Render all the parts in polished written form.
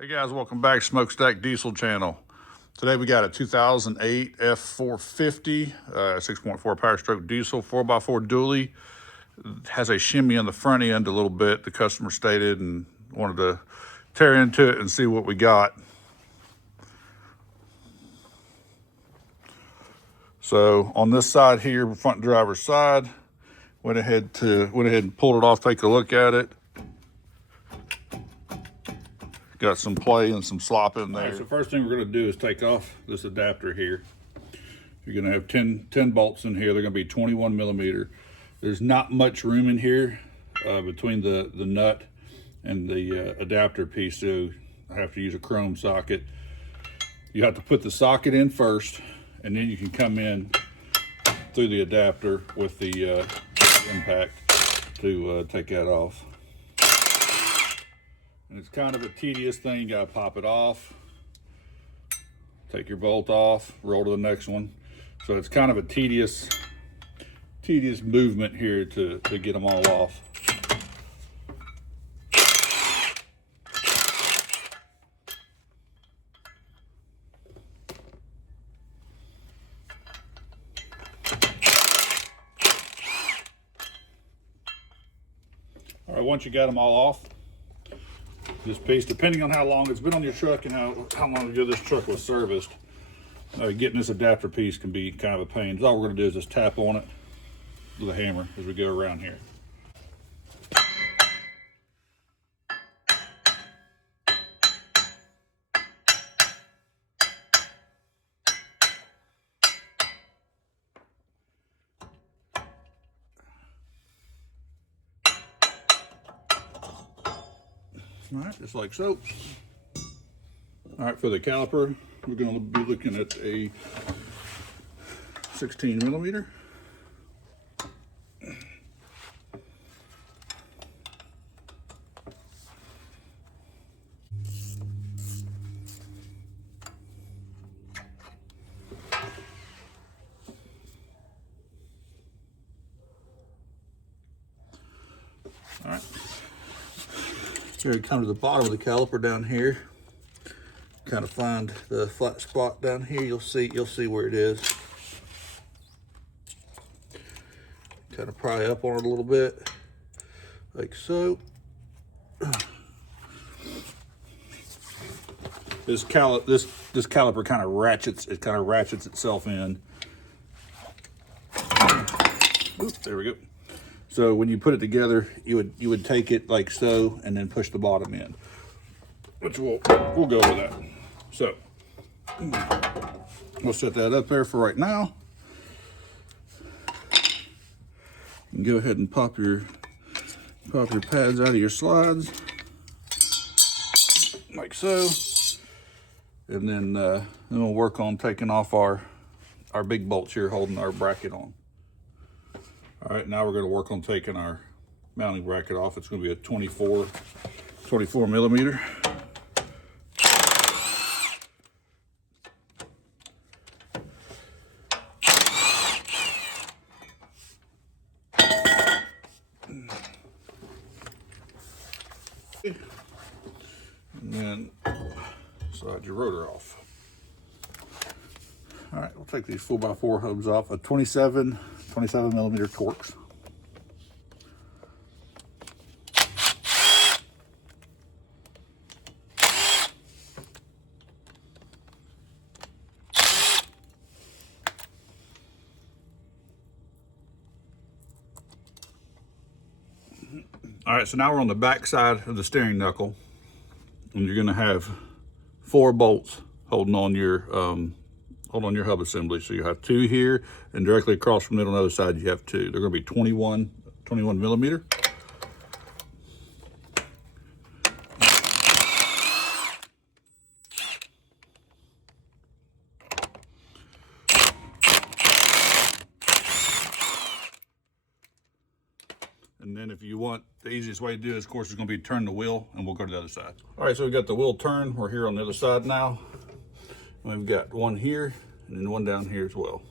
Hey guys, welcome back to Smokestack Diesel channel. Today we got a 2008 F450, 6.4 power stroke diesel, 4x4 dually. It has a shimmy on the front end a little bit, the customer stated, and wanted to tear into it and see what we got. So on this side here, front driver's side, went ahead and pulled it off, take a look at it. Got some play and some slop in there. All right, so first thing we're going to do is take off this adapter here. You're going to have 10 bolts in here. They're going to be 21 millimeter. There's not much room in here between the nut and the adapter piece, so I have to use a chrome socket. You have to put the socket in first, and then you can come in through the adapter with the impact to take that off. And it's kind of a tedious thing. You gotta pop it off, take your bolt off, roll to the next one. So it's kind of a tedious movement here to get them all off. All right, once you got them all off, this piece, depending on how long it's been on your truck and how long ago this truck was serviced, getting this adapter piece can be kind of a pain. So all we're going to do is just tap on it with a hammer as we go around here. All right, just like so. All right, for the caliper, we're going to be looking at a 16 millimeter. All right. Here we come to the bottom of the caliper down here. Kind of find the flat spot down here. You'll see where it is. Kind of pry up on it a little bit, like so. This caliper kind of ratchets itself in. Oops, there we go. So when you put it together, you would take it like so and then push the bottom in, which we'll go with that. So we'll set that up there for right now. And go ahead and pop your pads out of your slides like so, and then we'll work on taking off our big bolts here holding our bracket on. All right, now we're going to work on taking our mounting bracket off. It's going to be a 24 millimeter. And then slide your rotor off. All right, we'll take these 4x4 hubs off. A 27 millimeter Torx. All right, so now we're on the back side of the steering knuckle, and you're going to have 4 bolts holding on your hub assembly. So you have 2 here, and directly across from it on the other side you have 2. They're going to be 21 millimeter. And then if you want, the easiest way to do it, of course, is going to be turn the wheel, and we'll go to the other side. All right, so we've got the wheel turned. We're here on the other side now. And we've got one here and then one down here as well.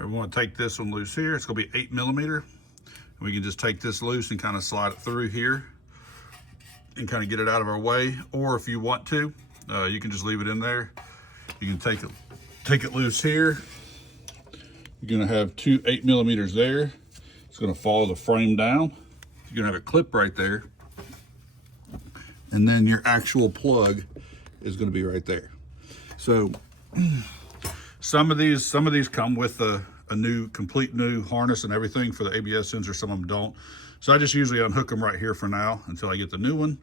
All right, we want to take this one loose here. It's going to be 8mm. And we can just take this loose and kind of slide it through here and kind of get it out of our way. Or if you want to, you can just leave it in there. You can take it loose here. You're going to have two 8mm there. It's going to follow the frame down. You're going to have a clip right there. And then your actual plug is going to be right there. So some of these come with a complete new harness and everything for the ABS sensor. Some of them don't. So I just usually unhook them right here for now until I get the new one.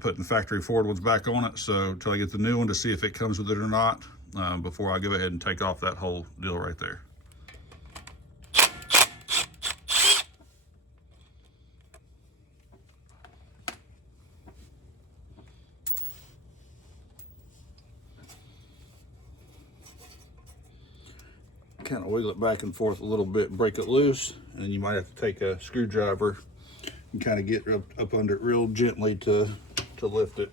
Putting the factory forward ones back on it. So until I get the new one to see if it comes with it or not, before I go ahead and take off that whole deal right there. Kind of wiggle it back and forth a little bit, break it loose, and then you might have to take a screwdriver and kind of get up under it real gently to lift it.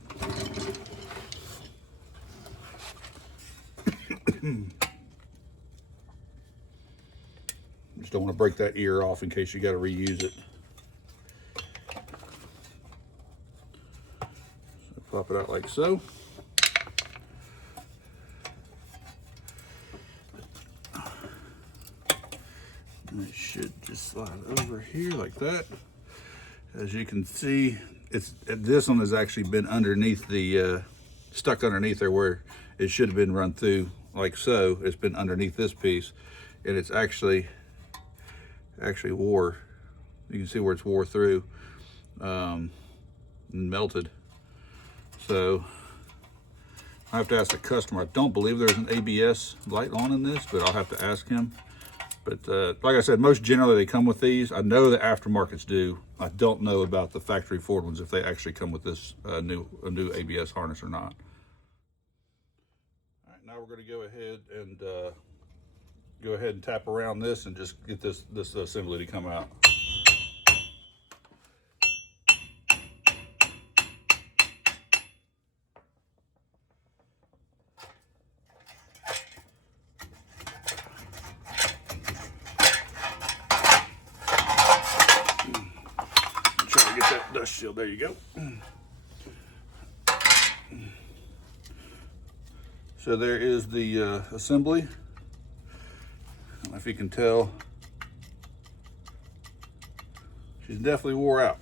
Just don't want to break that ear off in case you got to reuse it. So pop it out like so. And it should just slide over here like that. As you can see, this one has actually been underneath the, stuck underneath there where it should have been run through like so. It's been underneath this piece, and it's actually wore. You can see where it's wore through and melted. So I have to ask the customer. I don't believe there's an ABS light on in this, but I'll have to ask him. But like I said, most generally they come with these. I know the aftermarkets do. I don't know about the factory forward ones if they actually come with this new ABS harness or not. All right, now we're going to go ahead and tap around this and just get this assembly to come out. Dust shield, there you go. So there is the assembly. I don't know if you can tell. She's definitely wore out.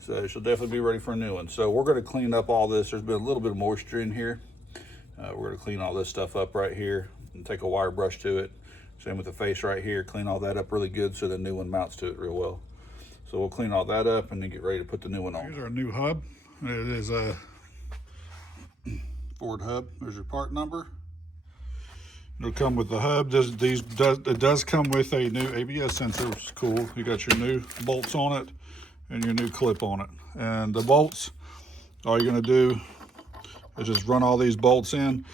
So she'll definitely be ready for a new one. So we're going to clean up all this. There's been a little bit of moisture in here. We're going to clean all this stuff up right here and take a wire brush to it. Same with the face right here. Clean all that up really good so the new one mounts to it real well. So we'll clean all that up and then get ready to put the new one on. Here's our new hub. It is a Ford hub. There's your part number. It'll come with the hub. It does come with a new ABS sensor, which is cool. You got your new bolts on it and your new clip on it. And the bolts, all you're gonna do is just run all these bolts in.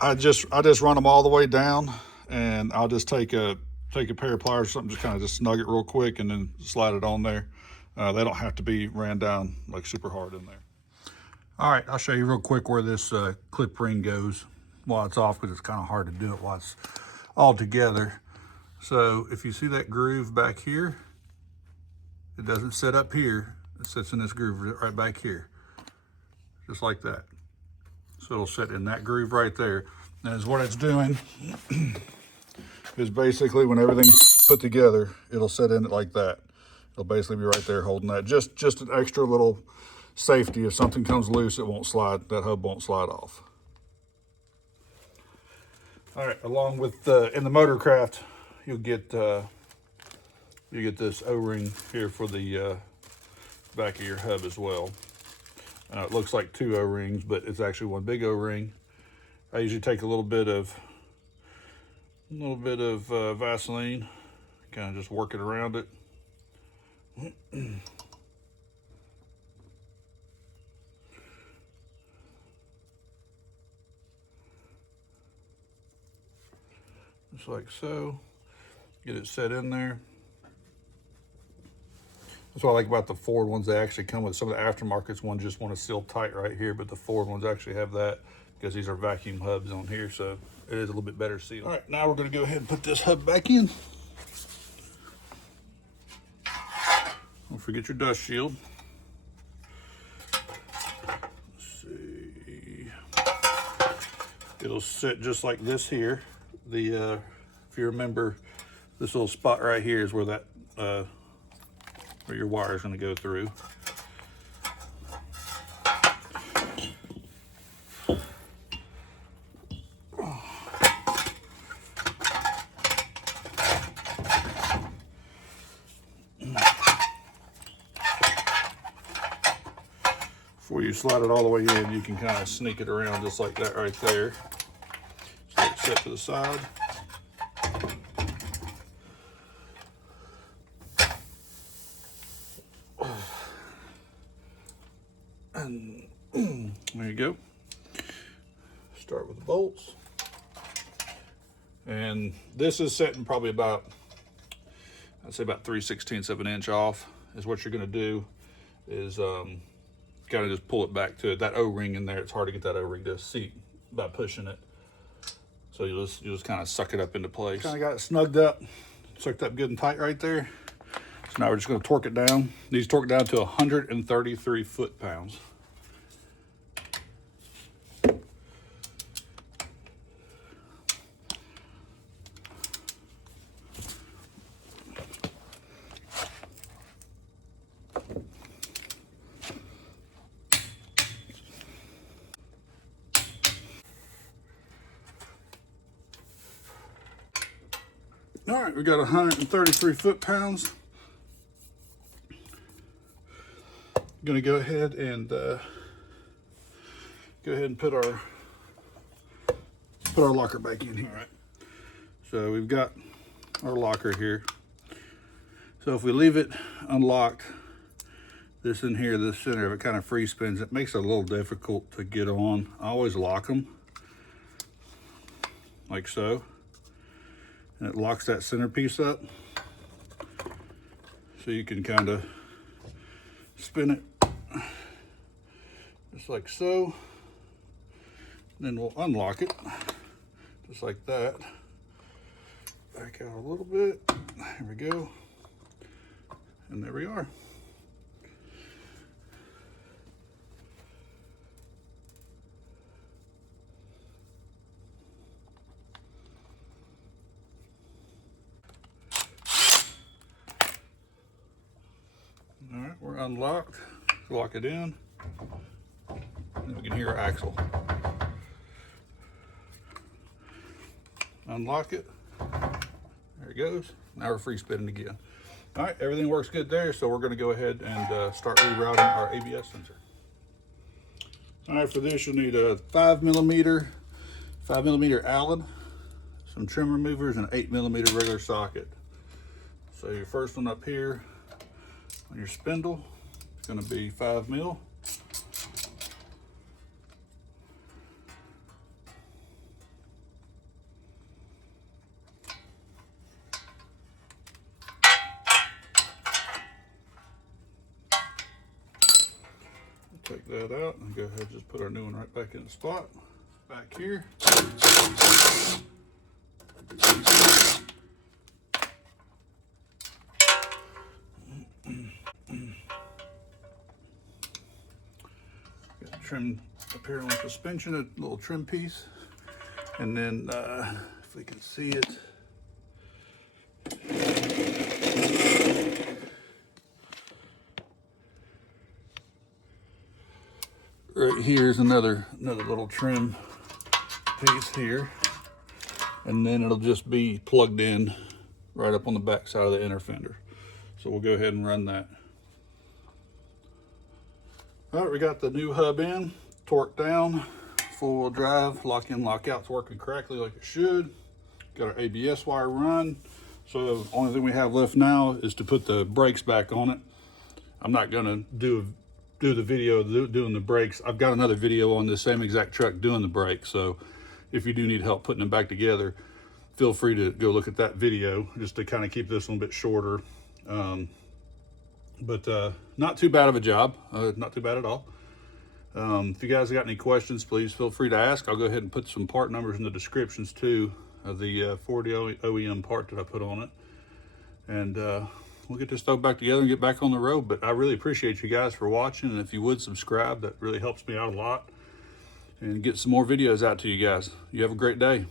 I just run them all the way down, and I'll just take a pair of pliers or something, just snug it real quick and then slide it on there. They don't have to be ran down like super hard in there. All right, I'll show you real quick where this clip ring goes while it's off, because it's kind of hard to do it while it's all together. So if you see that groove back here, it doesn't sit up here. It sits in this groove right back here, just like that. So it'll sit in that groove right there. And what it's doing is basically when everything's put together, it'll sit in it like that. It'll basically be right there holding that. Just an extra little safety. If something comes loose, it won't slide. That hub won't slide off. All right, along with in the Motorcraft, you'll get this O-ring here for the back of your hub as well. It looks like two O-rings, but it's actually one big O-ring. I usually take a little bit of Vaseline, kind of just work it around it. Just like so. Get it set in there. That's what I like about the Ford ones. They actually come with, some of the aftermarkets ones just want to seal tight right here, but the Ford ones actually have that because these are vacuum hubs on here, so it is a little bit better sealed. All right, now we're going to go ahead and put this hub back in. Don't forget your dust shield. Let's see. It'll sit just like this here. If you remember, this little spot right here is where that where your wire is going to go through. Before you slide it all the way in, you can kind of sneak it around just like that right there. So it's set to the side. And there you go. Start with the bolts. And this is setting probably about, I'd say about 3/16 of an inch off. Is what you're going to do is kind of just pull it back to it. That O-ring in there, it's hard to get that O-ring to seat by pushing it. So you just kind of suck it up into place. Kind of got it snugged up, sucked up good and tight right there. So now we're just going to torque it down. These torque down to 133 foot-pounds. All right, we got 133 foot-pounds. Gonna go ahead and put our locker back in here. All right. So we've got our locker here. So if we leave it unlocked, this in here, this center of it kind of free spins. It makes it a little difficult to get on. I always lock them like so. And it locks that centerpiece up, so you can kind of spin it just like so. And then we'll unlock it just like that. Back out a little bit. Here we go. And there we are. All right, we're unlocked. Lock it in. And we can hear our axle. Unlock it. There it goes. Now we're free spinning again. All right, everything works good there, so we're going to go ahead and start rerouting our ABS sensor. All right, for this you'll need a 5mm Allen, some trim removers, and an 8mm regular socket. So your first one up here on your spindle is going to be 5mm. Take that out and go ahead and just put our new one right back in the spot. Back here. Got trim up here on the suspension, a little trim piece. And then if we can see it, right here's another little trim piece here, and then it'll just be plugged in right up on the back side of the inner fender. So we'll go ahead and run that. All right, we got the new hub in, torqued down, four-wheel drive, lock in, lock out's working correctly like it should. Got our ABS wire run. So the only thing we have left now is to put the brakes back on it. I'm not gonna do the video doing the brakes. I've got another video on this same exact truck doing the brakes, so if you do need help putting them back together, feel free to go look at that video just to kind of keep this one a bit shorter. But not too bad of a job, not too bad at all. If you guys got any questions, please feel free to ask. I'll go ahead and put some part numbers in the descriptions too of the 40 OEM part that I put on it. And we'll get this stuff back together and get back on the road. But I really appreciate you guys for watching. And if you would subscribe, that really helps me out a lot. And get some more videos out to you guys. You have a great day.